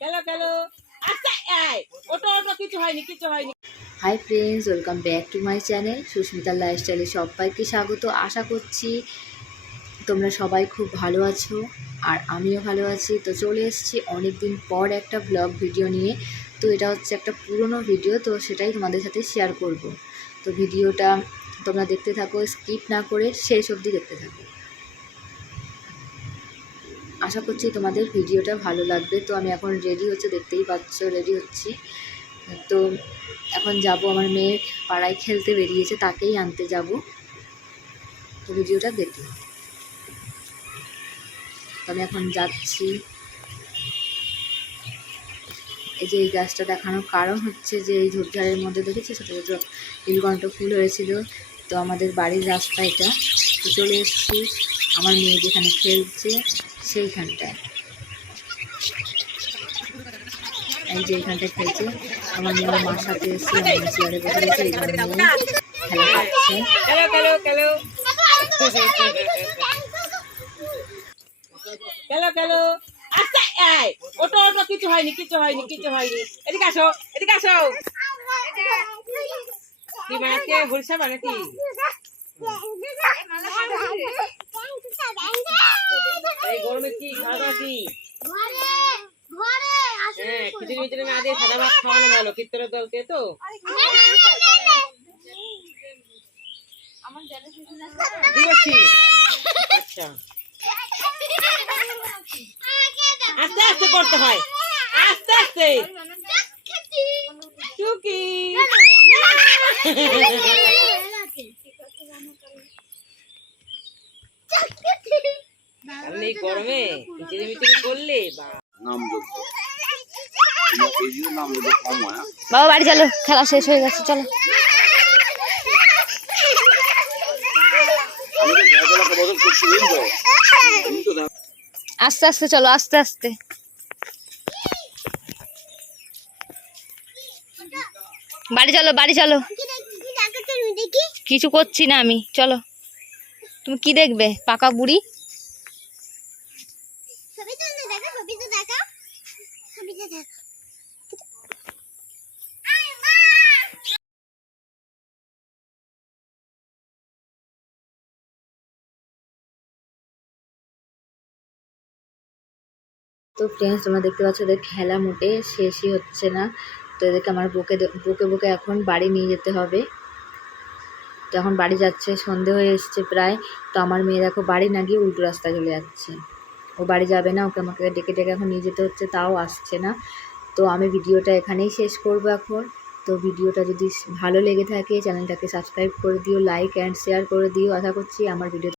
খেলো খেলো আস্তে এই ওটো ওটো কিছু হয়নি hi friends, welcome back to my channel সুস্মিতার লাইফস্টাইলে সবাইকে স্বাগত। আশা করছি তোমরা সবাই খুব ভালো আছো আর আমিও ভালো আছি। তো চলে এসেছি অনেক দিন পর একটা ব্লগ ভিডিও নিয়ে। তো এটা হচ্ছে একটা পুরনো ভিডিও, তো সেটাই তোমাদের সাথে শেয়ার করব। তো ভিডিওটা তোমরা দেখতে থাকো, স্কিপ না করে শেষ অবধি দেখতে থাকো। আশা করছি তোমাদের ভিডিওটা ভালো লাগবে। তো আমি এখন রেডি হচ্ছে, দেখতেই পাচ্ছ রেডি হচ্ছি। তো এখন যাব, আমার মেয়ে পাড়ায় খেলতে বেরিয়েছে, তাকেই আনতে যাব। তো ভিডিওটা দেখি। তো আমি এখন যাচ্ছি। এই যে এই গাছটা দেখানোর কারণ হচ্ছে যে এই ঝোপঝাড়ের মধ্যে দেখেছি ছোটো ছোটো নীলকণ্ঠ ফুল হয়েছিল। তো আমাদের বাড়ির রাস্তা এটা। তো চলে এসেছি আমার মেয়ে যেখানে খেলছে সেইখানটায়। এই যে এইখানটায় খেলছে আমার মেয়ে, আমার মার সাথে এসেছি, আমার চেয়ারে বসে রয়েছে, এই জন্য খেলা করছে। খেলো খেলো আস্তে এই ওটো ওটো কিছু হয়নি এদিকে আসো কি মাকে বলছে মানে কি এই গরমে কি খাওয়া দাওয়া কি হ্যাঁ খিচুড়ি মিচুড়ি না দিয়ে সাদা ভাত খাওয়ানো ভালো কীর্তনের দলকে। তো দিয়েছি আচ্ছা আস্তে আস্তে করতে হয়, আস্তে আস্তে টুকি এই গরমে খিচুড়ি মিচুড়ি করলে বাবা বাড়ি চলো, খেলা শেষ হয়ে গেছে, চলো। আস্তে আস্তে চলো, আস্তে আস্তে। বাড়ি চলো, বাড়ি চলো। কিছু করছি না আমি, চলো। তুমি কি দেখবে পাকা বুড়ি? তো ফ্রেন্ডস, তোমরা দেখতে পাচ্ছ এদের খেলা মোটে শেষই হচ্ছে না। তো এদেরকে আমার বকে এখন বাড়ি নিয়ে যেতে হবে। তো এখন বাড়ি যাচ্ছে, সন্ধে হয়ে এসছে প্রায়। তো আমার মেয়ে দেখো বাড়ি না গিয়ে উল্টো রাস্তায় চলে যাচ্ছে। ও বাড়ি যাবে না, ওকে আমাকে ডেকে ডেকে এখন নিয়ে যেতে হচ্ছে, তাও আসছে না। তো আমি ভিডিওটা এখানেই শেষ করব এখন। তো ভিডিওটা যদি ভালো লেগে থাকে চ্যানেলটাকে সাবস্ক্রাইব করে দিও, লাইক অ্যান্ড শেয়ার করে দিও। আশা করছি আমার ভিডিও